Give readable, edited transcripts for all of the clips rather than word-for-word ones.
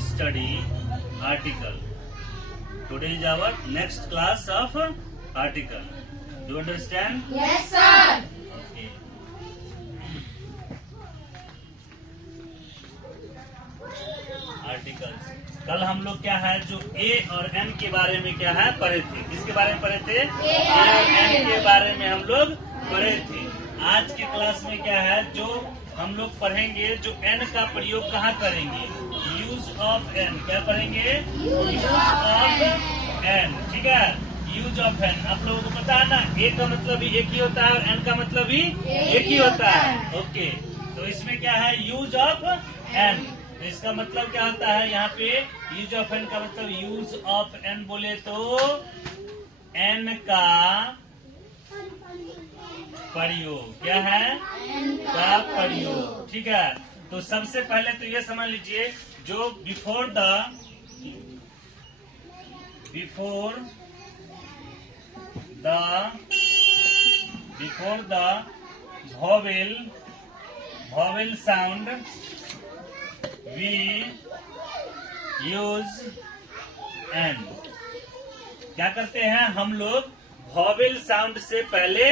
study article. Today is our next class of article. Do you understand? Yes, sir. Okay. Articles. कल हम लोग क्या है जो ए और एन के बारे में क्या है पढ़े थे। किसके बारे में पढ़े थे? ए और एन के बारे में हम लोग पढ़े थे। आज के क्लास में क्या है जो हम लोग पढ़ेंगे जो एन का प्रयोग कहाँ करेंगे। Use of N. क्या पढ़ेंगे? Use of N. ठीक है, यूज ऑफ एन। आप लोगों को पता है ना, ए का मतलब भी एक ही होता है और एन का मतलब भी एक ही होता है। ओके, तो इसमें क्या है यूज ऑफ एन। तो इसका मतलब क्या होता है यहाँ पे यूज ऑफ एन का मतलब यूज ऑफ एन बोले तो एन का प्रयोग। क्या है? का प्रयोग। ठीक है, तो सबसे पहले तो ये समझ लीजिए जो before the vowel sound we use n। क्या करते हैं हम लोग? वॉवेल साउंड से पहले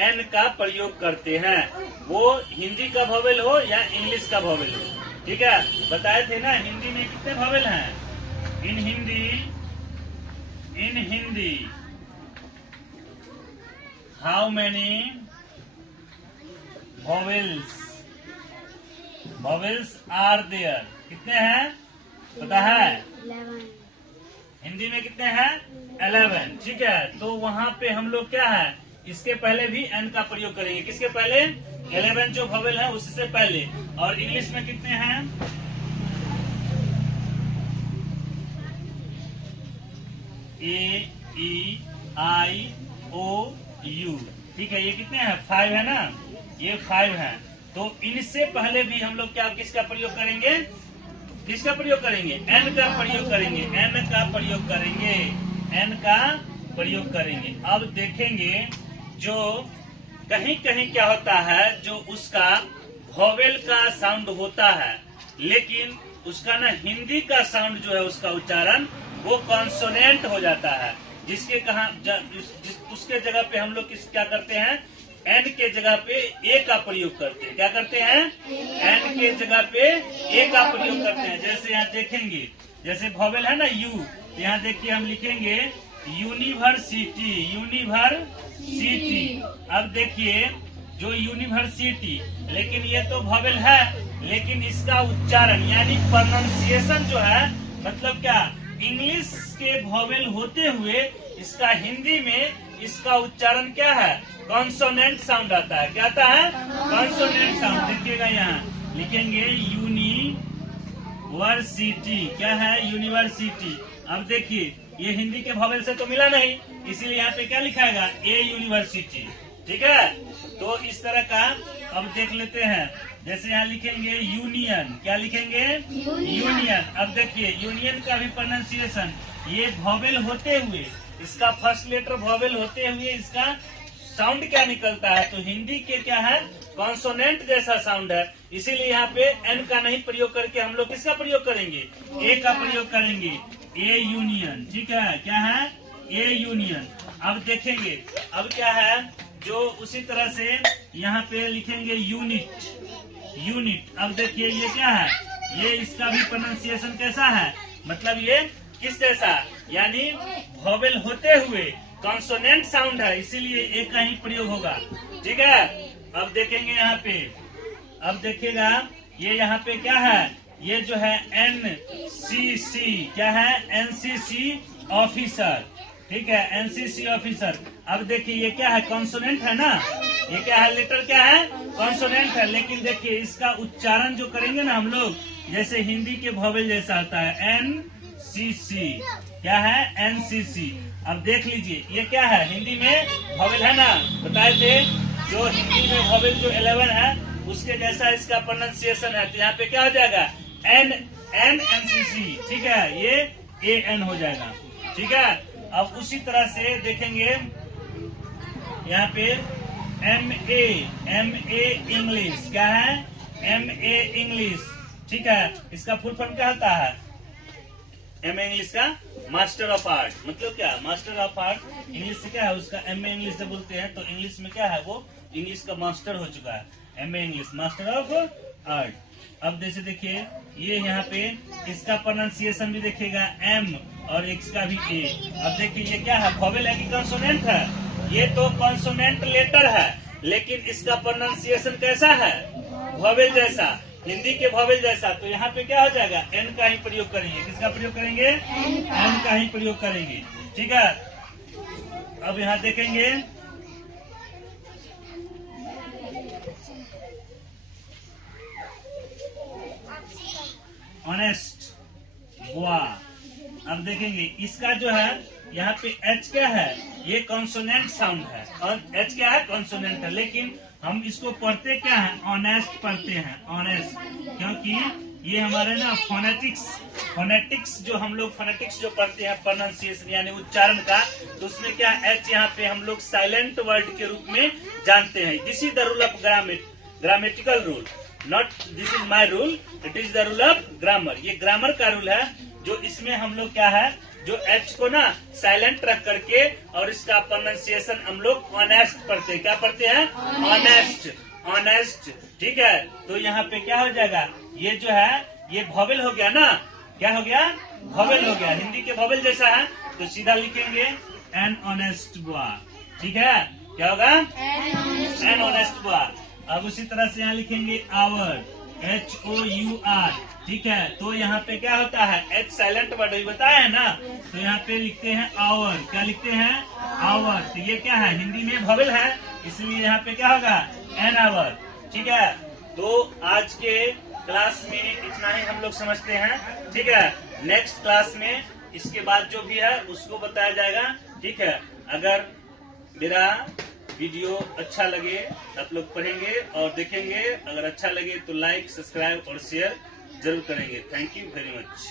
एन का प्रयोग करते हैं, वो हिंदी का वॉवेल हो या इंग्लिश का वॉवेल हो। ठीक है, बताए थे ना हिंदी में कितने वॉवेल हैं। In Hindi how many vowels are there. कितने हैं पता है? 11। हिंदी में कितने हैं? 11। ठीक है, तो वहाँ पे हम लोग क्या है इसके पहले भी एन का प्रयोग करेंगे। किसके पहले? 11 जो वॉवेल है उससे पहले। और इंग्लिश में कितने हैं? ए ई आई ओ यू। ठीक है, ये कितने हैं? 5 है ना, ये 5 है। तो इनसे पहले भी हम लोग क्या किसका प्रयोग करेंगे? किसका प्रयोग करेंगे? एन का प्रयोग करेंगे। एन का प्रयोग करेंगे। एन का प्रयोग करेंगे। अब देखेंगे जो कहीं कहीं क्या होता है जो उसका वॉवेल का साउंड होता है लेकिन उसका ना हिंदी का साउंड जो है उसका उच्चारण वो कॉन्सोनेंट हो जाता है, जिसके उसके जगह पे हम लोग क्या करते हैं? एन के जगह पे ए का प्रयोग करते हैं। क्या करते हैं? एन के जगह पे ए का प्रयोग करते हैं। जैसे यहाँ देखेंगे, जैसे वॉवेल है ना यू, तो यहाँ देखिए हम लिखेंगे यूनिवर्सिटी। अब देखिए जो यूनिवर्सिटी, लेकिन ये तो वॉवेल है लेकिन इसका उच्चारण यानी प्रोनाउंसिएशन जो है मतलब क्या इंग्लिश के वॉवेल होते हुए इसका हिंदी में इसका उच्चारण क्या है? कॉन्सोनेंट साउंड आता है। क्या आता है? Consonant sound. देखिएगा यहाँ लिखेंगे यूनिवर्सिटी। क्या है? यूनिवर्सिटी। अब देखिए ये हिंदी के वॉवेल से तो मिला नहीं, इसीलिए यहाँ पे क्या लिखाएगा? ए यूनिवर्सिटी। ठीक है, तो इस तरह का अब देख लेते हैं। जैसे यहाँ लिखेंगे यूनियन। क्या लिखेंगे? यूनियन। अब देखिए यूनियन का भी प्रोनाउंसिएशन ये वॉवेल होते हुए इसका फर्स्ट लेटर वॉवेल होते हुए इसका साउंड क्या निकलता है? तो हिंदी के क्या है? कॉन्सोनेंट जैसा साउंड है। इसीलिए यहाँ पे एन का नहीं प्रयोग करके हम लोग किसका प्रयोग करेंगे? ए का प्रयोग करेंगे। A union. ठीक है, क्या है? A union. अब देखेंगे अब क्या है जो उसी तरह से यहाँ पे लिखेंगे यूनिट। अब देखिए ये क्या है? ये इसका भी प्रोनाउंसिएशन कैसा है? मतलब ये किस जैसा यानी वॉवेल होते हुए कॉन्सोनेंट साउंड है, इसीलिए ए का ही प्रयोग होगा। ठीक है, अब देखेंगे यहाँ पे। अब देखिएगा ये यहाँ पे क्या है? ये जो है एनसीसी। क्या है? NCC officer. ठीक है, एनसीसी ऑफिसर। अब देखिए ये क्या है? कॉन्सोनेंट है ना, ये क्या है? लेटर क्या है? कॉन्सोनेंट है। लेकिन देखिए इसका उच्चारण जो करेंगे ना हम लोग जैसे हिंदी के वॉवेल जैसा होता है एनसीसी। क्या है? एनसीसी। अब देख लीजिए ये क्या है? हिंदी में वॉवेल है ना, बताए थे जो हिंदी में वॉवेल जो 11 है उसके जैसा इसका प्रोनाउंसिएशन है। तो यहाँ पे क्या हो जाएगा? एनसीसी। ठीक है, ये AN हो जाएगा। ठीक है, अब उसी तरह से देखेंगे यहाँ पे MA इंग्लिश। क्या है? MA English. ठीक है, इसका फुल फॉर्म क्या होता है? एमए इंग्लिश का मास्टर ऑफ आर्ट, मतलब क्या मास्टर ऑफ आर्ट इंग्लिश से क्या है उसका एमए इंग्लिश से बोलते हैं, तो इंग्लिश में क्या है वो इंग्लिश का मास्टर हो चुका है, MA English master of art. अब जैसे देखिए ये यहाँ पे इसका प्रोनाउंसिएशन भी देखिएगा एम और एक्स का भी ए। अब देखिए ये क्या है, वोवेल है कि कंसोनेंट है, ये तो कंसोनेंट लेटर है लेकिन इसका प्रोनाउंसिएशन कैसा है, वोवेल जैसा, हिंदी के वोवेल जैसा। तो यहाँ पे क्या हो जाएगा, एन का ही प्रयोग करेंगे, किसका प्रयोग करेंगे, एन का ही प्रयोग करेंगे, ठीक है। अब यहाँ देखेंगे ऑनेस्ट बुआ। अब देखेंगे इसका जो है यहाँ पे एच क्या है, ये कॉन्सोनेंट साउंड है और एच क्या है, कॉन्सोनेंट है, लेकिन हम इसको पढ़ते क्या है, ऑनेस्ट पढ़ते हैं, ऑनेस्ट, क्योंकि ये हमारे ना फोनेटिक्स जो हम लोग फोनेटिक्स जो पढ़ते हैं प्रोनाउंसिएशन यानी उच्चारण का, तो उसमें क्या एच यहाँ पे हम लोग साइलेंट वर्ड के रूप में जानते हैं। This is the rule of grammatical rule, not this is my rule, it is the rule of grammar. ये ग्रामर का रूल है जो इसमें हम लोग क्या है, जो एच को ना साइलेंट रख करके और इसका प्रोनाउंसिएशन हम लोग ऑनेस्ट पढ़ते हैं, क्या पढ़ते हैं, ऑनेस्ट, ठीक है। तो यहाँ पे क्या हो जाएगा, ये जो है ये वोवेल हो गया ना, क्या हो गया, वोवेल हो गया, हिंदी के वोवेल जैसा है, तो सीधा लिखेंगे एन ऑनेस्ट बॉय, ठीक है, क्या होगा, एन ऑनेस्ट बॉय। अब उसी तरह से यहाँ लिखेंगे आवर, HOUR, ठीक है। तो यहाँ पे क्या होता है, एच साइलेंट वर्ड बताया है ना, तो यहाँ पे लिखते हैं आवर, क्या लिखते हैं, आवर। तो ये क्या है, हिंदी में वोवेल है, इसलिए यहाँ पे क्या होगा, एन आवर, ठीक है। तो आज के क्लास में इतना ही हम लोग समझते हैं, ठीक है। नेक्स्ट क्लास में इसके बाद जो भी है उसको बताया जाएगा, ठीक है। अगर मेरा वीडियो अच्छा लगे आप लोग पढ़ेंगे और देखेंगे, अगर अच्छा लगे तो लाइक, सब्सक्राइब और शेयर जरूर करेंगे। Thank you very much.